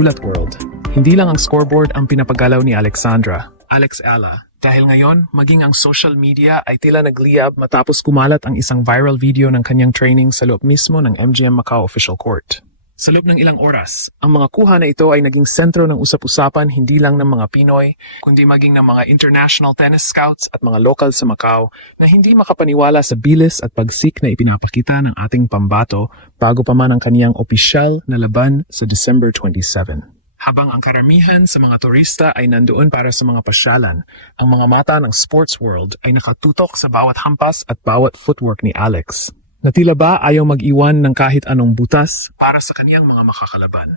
Gulat World. Hindi lang ang scoreboard ang pinapagalaw ni Alexandra, Alex Ella. Dahil ngayon, maging ang social media ay tila nagliyab matapos kumalat ang isang viral video ng kanyang training sa loob mismo ng MGM Macau Official Court. Sa loob ng ilang oras, ang mga kuha na ito ay naging sentro ng usap-usapan hindi lang ng mga Pinoy, kundi maging ng mga international tennis scouts at mga local sa Macau na hindi makapaniwala sa bilis at pagsik na ipinapakita ng ating pambato bago pa man ang kaniyang opisyal na laban sa December 27. Habang ang karamihan sa mga turista ay nandoon para sa mga pasyalan, ang mga mata ng sports world ay nakatutok sa bawat hampas at bawat footwork ni Alex. Na tila ba ayaw mag-iwan ng kahit anong butas para sa kaniyang mga makakalaban.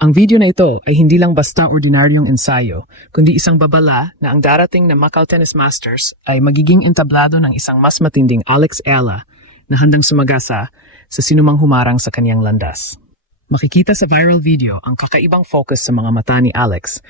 Ang video na ito ay hindi lang basta ordinaryong ensayo, kundi isang babala na ang darating na Macau Tennis Masters ay magiging entablado ng isang mas matinding Alex Ella na handang sumagasa sa sinumang humarang sa kaniyang landas. Makikita sa viral video ang kakaibang focus sa mga mata ni Alex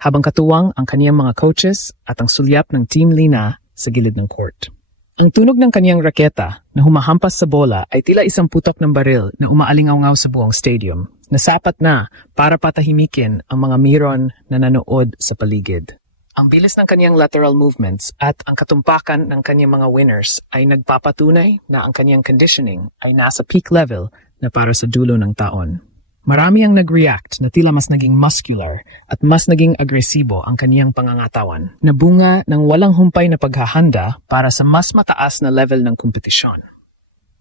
habang katuwang ang kaniyang mga coaches at ang sulyap ng Team Lina sa gilid ng court. Ang tunog ng kaniyang raketa na humahampas sa bola ay tila isang putok ng baril na umaalingaw-ngaw sa buong stadium, na sapat na para patahimikin ang mga miron na nanood sa paligid. Ang bilis ng kaniyang lateral movements at ang katumpakan ng kaniyang mga winners ay nagpapatunay na ang kaniyang conditioning ay nasa peak level na para sa dulo ng taon. Marami ang nag-react na tila mas naging muscular at mas naging agresibo ang kaniyang pangangatawan na bunga ng walang humpay na paghahanda para sa mas mataas na level ng kompetisyon.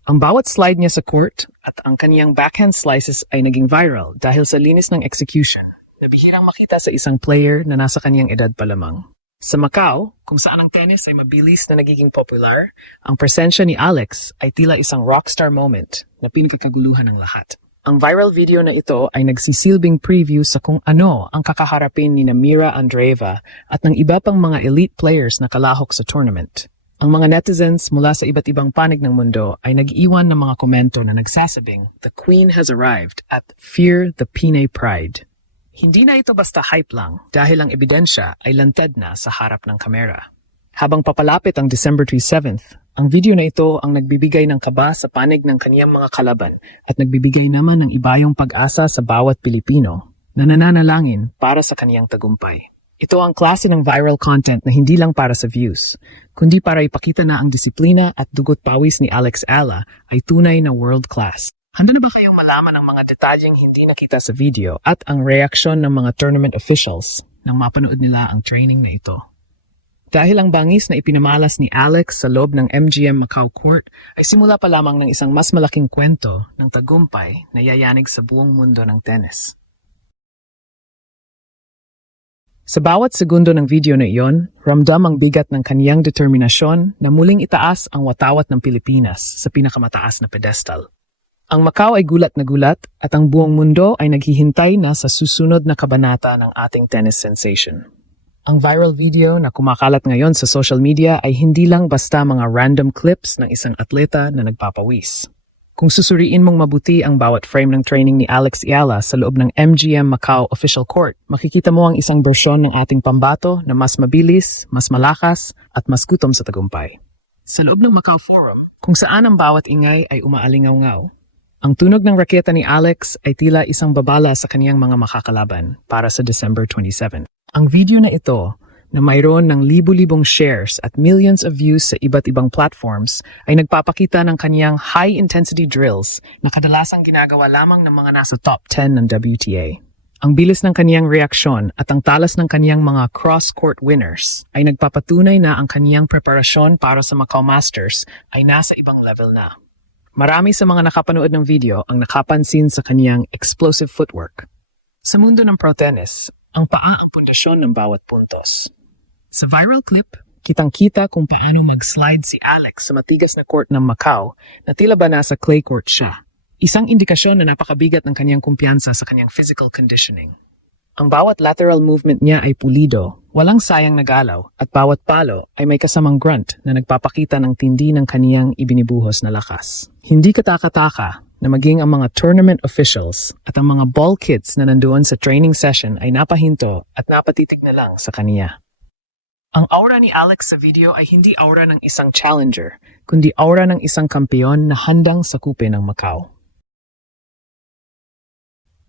Ang bawat slide niya sa court at ang kaniyang backhand slices ay naging viral dahil sa linis ng execution na bihirang makita sa isang player na nasa kaniyang edad pa lamang. Sa Macau, kung saan ang tennis ay mabilis na nagiging popular, ang presensya ni Alex ay tila isang rockstar moment na pinagkakaguluhan ng lahat. Ang viral video na ito ay nagsisilbing preview sa kung ano ang kakaharapin ni Mira Andreeva at ng iba pang mga elite players na kalahok sa tournament. Ang mga netizens mula sa iba't ibang panig ng mundo ay nag-iwan ng mga komento na nagsasabing, "The Queen has arrived" at "Fear the Pinay Pride." Hindi na ito basta hype lang dahil ang ebidensya ay lantad na sa harap ng kamera. Habang papalapit ang December 27th, ang video na ito ang nagbibigay ng kaba sa panig ng kaniyang mga kalaban at nagbibigay naman ng ibayong pag-asa sa bawat Pilipino na nananalangin para sa kaniyang tagumpay. Ito ang klase ng viral content na hindi lang para sa views, kundi para ipakita na ang disiplina at dugot pawis ni Alex Ella ay tunay na world class. Handa na ba kayong malaman ang mga detalyeng hindi nakita sa video at ang reaksyon ng mga tournament officials nang mapanood nila ang training na ito? Dahil ang bangis na ipinamalas ni Alex sa loob ng MGM Macau Court ay simula pa lamang ng isang mas malaking kwento ng tagumpay na yayanig sa buong mundo ng tennis. Sa bawat segundo ng video na iyon, ramdam ang bigat ng kaniyang determinasyon na muling itaas ang watawat ng Pilipinas sa pinakamataas na pedestal. Ang Macau ay gulat na gulat at ang buong mundo ay naghihintay na sa susunod na kabanata ng ating tennis sensation. Ang viral video na kumakalat ngayon sa social media ay hindi lang basta mga random clips ng isang atleta na nagpapawis. Kung susuriin mong mabuti ang bawat frame ng training ni Alex Ella sa loob ng MGM Macau Official Court, makikita mo ang isang bersyon ng ating pambato na mas mabilis, mas malakas, at mas gutom sa tagumpay. Sa loob ng Macau Forum, kung saan ang bawat ingay ay umaalingaw-ngaw, ang tunog ng raketa ni Alex ay tila isang babala sa kaniyang mga makakalaban para sa December 27. Ang video na ito, na mayroon ng libu-libong shares at millions of views sa iba't ibang platforms, ay nagpapakita ng kaniyang high-intensity drills na kadalasang ginagawa lamang ng mga nasa top 10 ng WTA. Ang bilis ng kaniyang reaksyon at ang talas ng kaniyang mga cross-court winners ay nagpapatunay na ang kaniyang preparasyon para sa Macau Masters ay nasa ibang level na. Marami sa mga nakapanood ng video ang nakapansin sa kaniyang explosive footwork. Sa mundo ng pro tennis, ang paa ang pundasyon ng bawat puntos. Sa viral clip, kitang-kita kung paano mag-slide si Alex sa matigas na court ng Macau na tila ba nasa clay court siya. Isang indikasyon na napakabigat ng kanyang kumpiyansa sa kanyang physical conditioning. Ang bawat lateral movement niya ay pulido, walang sayang na galaw, at bawat palo ay may kasamang grunt na nagpapakita ng tindi ng kaniyang ibinibuhos na lakas. Hindi kataka-taka na maging ang mga tournament officials at ang mga ball kids na nandoon sa training session ay napahinto at napatitig na lang sa kaniya. Ang aura ni Alex sa video ay hindi aura ng isang challenger, kundi aura ng isang kampeon na handang sakupin ng Macau.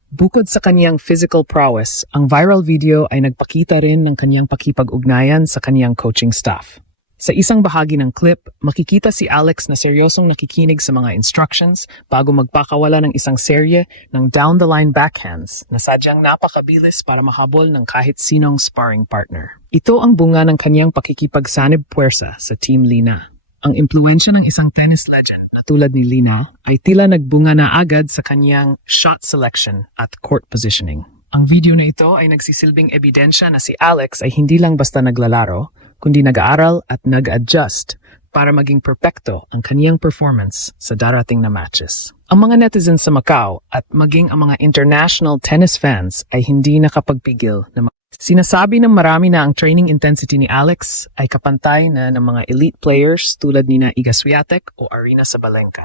Bukod sa kaniyang physical prowess, ang viral video ay nagpakita rin ng kaniyang pakipag-ugnayan sa kaniyang coaching staff. Sa isang bahagi ng clip, makikita si Alex na seryosong nakikinig sa mga instructions bago magpakawala ng isang serye ng down-the-line backhands na sadyang napakabilis para mahabol ng kahit sinong sparring partner. Ito ang bunga ng kaniyang pakikipagsanib puwersa sa Team Lina. Ang impluensya ng isang tennis legend na tulad ni Lina ay tila nagbunga na agad sa kaniyang shot selection at court positioning. Ang video na ito ay nagsisilbing ebidensya na si Alex ay hindi lang basta naglalaro, kundi nag-aaral at nag-adjust para maging perpekto ang kaniyang performance sa darating na matches. Ang mga netizens sa Macau at maging ang mga international tennis fans ay hindi nakapagpigil na sinasabi ng marami na ang training intensity ni Alex ay kapantay na ng mga elite players tulad ni Iga Swiatek o Aryna Sabalenka.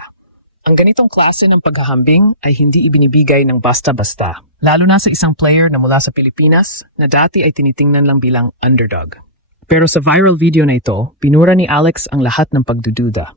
Ang ganitong klase ng paghahambing ay hindi ibinibigay ng basta-basta, lalo na sa isang player na mula sa Pilipinas na dati ay tinitingnan lang bilang underdog. Pero sa viral video na ito, pinura ni Alex ang lahat ng pagdududa.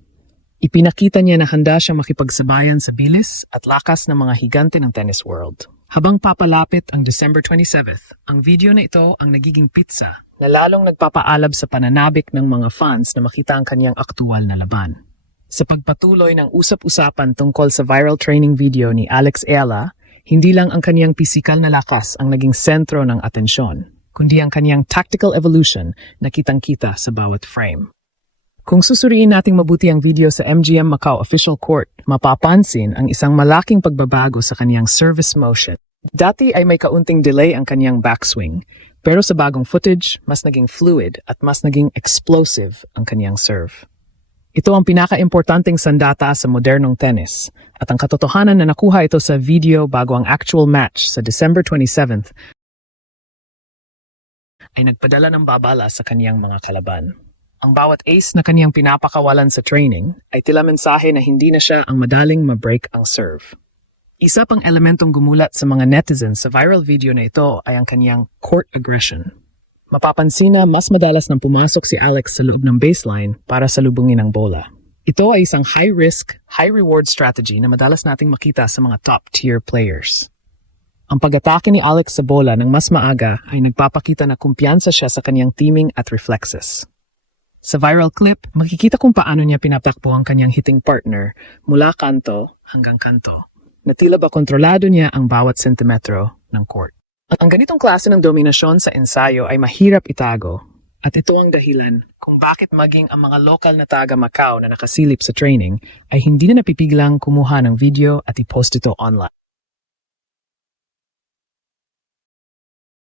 Ipinakita niya na handa siyang makipagsabayan sa bilis at lakas ng mga higante ng tennis world. Habang papalapit ang December 27th, ang video na ito ang nagiging pizza na lalong nagpapaalab sa pananabik ng mga fans na makita ang kaniyang aktual na laban. Sa pagpatuloy ng usap-usapan tungkol sa viral training video ni Alex Eala, hindi lang ang kaniyang pisikal na lakas ang naging sentro ng atensyon, kundi ang kaniyang tactical evolution na kitang-kita sa bawat frame. Kung susuriin nating mabuti ang video sa MGM Macau Official Court, mapapansin ang isang malaking pagbabago sa kaniyang service motion. Dati ay may kaunting delay ang kaniyang backswing, pero sa bagong footage, mas naging fluid at mas naging explosive ang kaniyang serve. Ito ang pinaka-importanting sandata sa modernong tennis, at ang katotohanan na nakuha ito sa video bago ang actual match sa December 27th ay nagpadala ng babala sa kaniyang mga kalaban. Ang bawat ace na kaniyang pinapakawalan sa training ay tila mensahe na hindi na siya ang madaling ma-break ang serve. Isa pang elementong gumulat sa mga netizens sa viral video na ito ay ang kaniyang court aggression. Mapapansin na mas madalas nang pumasok si Alex sa loob ng baseline para salubungin ang bola. Ito ay isang high-risk, high-reward strategy na madalas nating makita sa mga top-tier players. Ang pag-atake ni Alex sa bola ng mas maaga ay nagpapakita na kumpiyansa siya sa kaniyang teaming at reflexes. Sa viral clip, makikita kung paano niya pinatakbo ang kanyang hitting partner mula kanto hanggang kanto, na tila ba kontrolado niya ang bawat sentimetro ng court. Ang ganitong klase ng dominasyon sa ensayo ay mahirap itago, at ito ang dahilan kung bakit maging ang mga lokal na taga Macau na nakasilip sa training ay hindi na napipiglang kumuha ng video at i-post ito online.